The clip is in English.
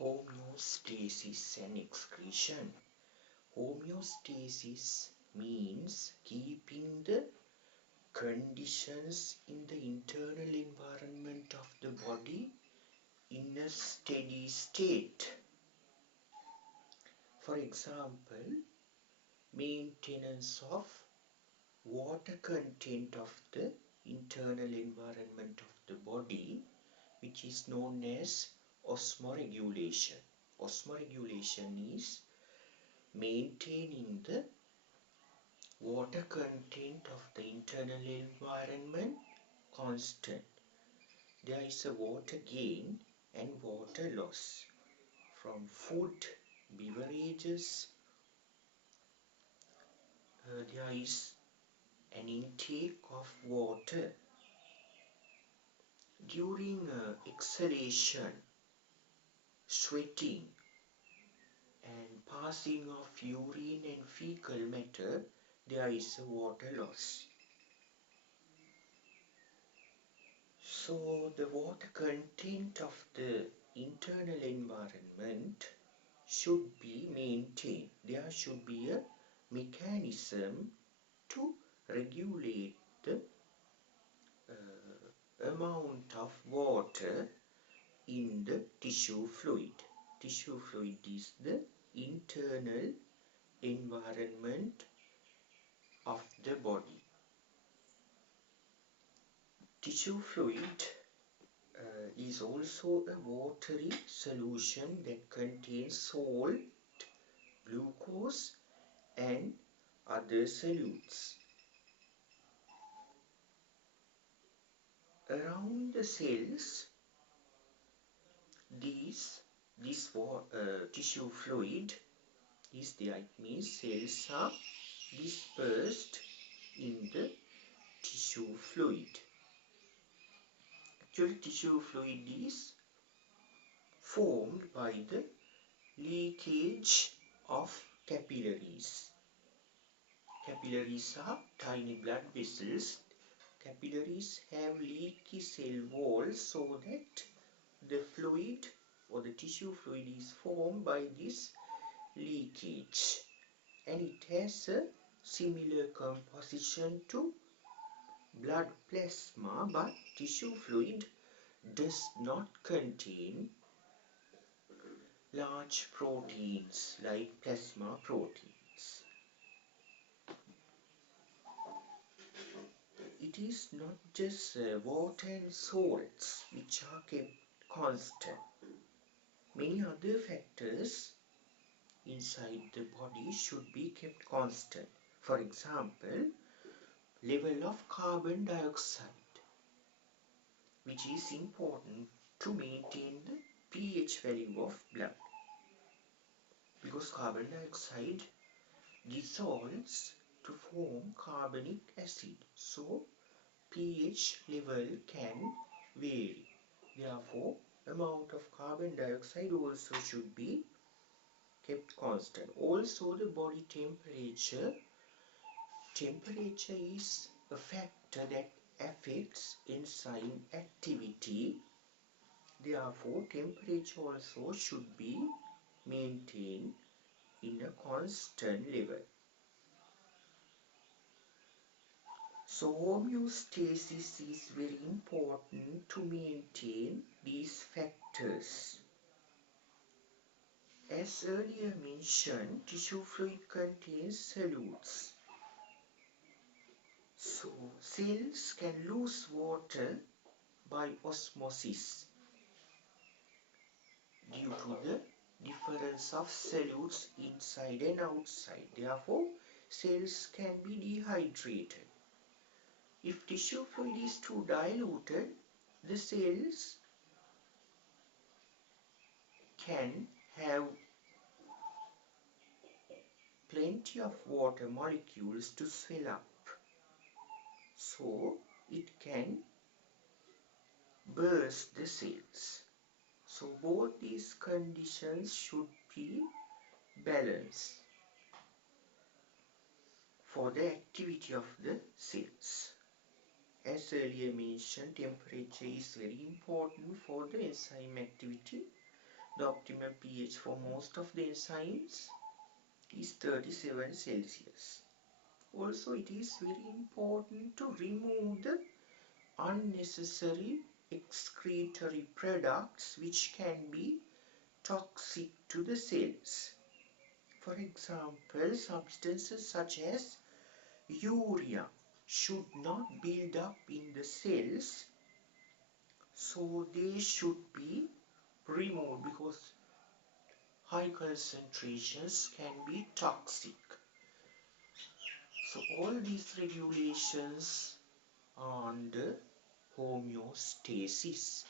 Homeostasis and excretion. Homeostasis means keeping the conditions in the internal environment of the body in a steady state. For example, maintenance of water content of the internal environment of the body, which is known as osmoregulation. Osmoregulation is maintaining the water content of the internal environment constant. There is a water gain and water loss from food, beverages. There is an intake of water during exhalation, sweating, and passing of urine and fecal matter. There is a water loss. So the water content of the internal environment should be maintained. There should be a mechanism to regulate the amount of water in the tissue fluid. Tissue fluid is the internal environment of the body. Tissue fluid is also a watery solution that contains salt, glucose, and other solutes. Around the cells, this tissue fluid is there. It means cells are dispersed in the tissue fluid. Actually, tissue fluid is formed by the leakage of capillaries. Capillaries are tiny blood vessels. Capillaries have leaky cell walls so that the fluid or the tissue fluid is formed by this leakage, and it has a similar composition to blood plasma, but tissue fluid does not contain large proteins like plasma proteins. It is not just water and salts which are kept constant. Many other factors inside the body should be kept constant. For example, level of carbon dioxide, which is important to maintain the pH value of blood, because carbon dioxide dissolves to form carbonic acid, so pH level can vary. Therefore, amount of carbon dioxide also should be kept constant. Also, the body temperature. Temperature is a factor that affects enzyme activity. Therefore, temperature also should be maintained in a constant level. So, homeostasis is very important to maintain these factors. As earlier mentioned, tissue fluid contains solutes. So, cells can lose water by osmosis due to the difference of solutes inside and outside. Therefore, cells can be dehydrated. If tissue fluid is too diluted, the cells can have plenty of water molecules to swell up. So, it can burst the cells. So, both these conditions should be balanced for the activity of the cells. As earlier mentioned, temperature is very important for the enzyme activity. The optimal pH for most of the enzymes is 37 Celsius. Also, it is very important to remove the unnecessary excretory products which can be toxic to the cells. For example, substances such as urea should not build up in the cells, so they should be removed because high concentrations can be toxic. So all these regulations are under homeostasis.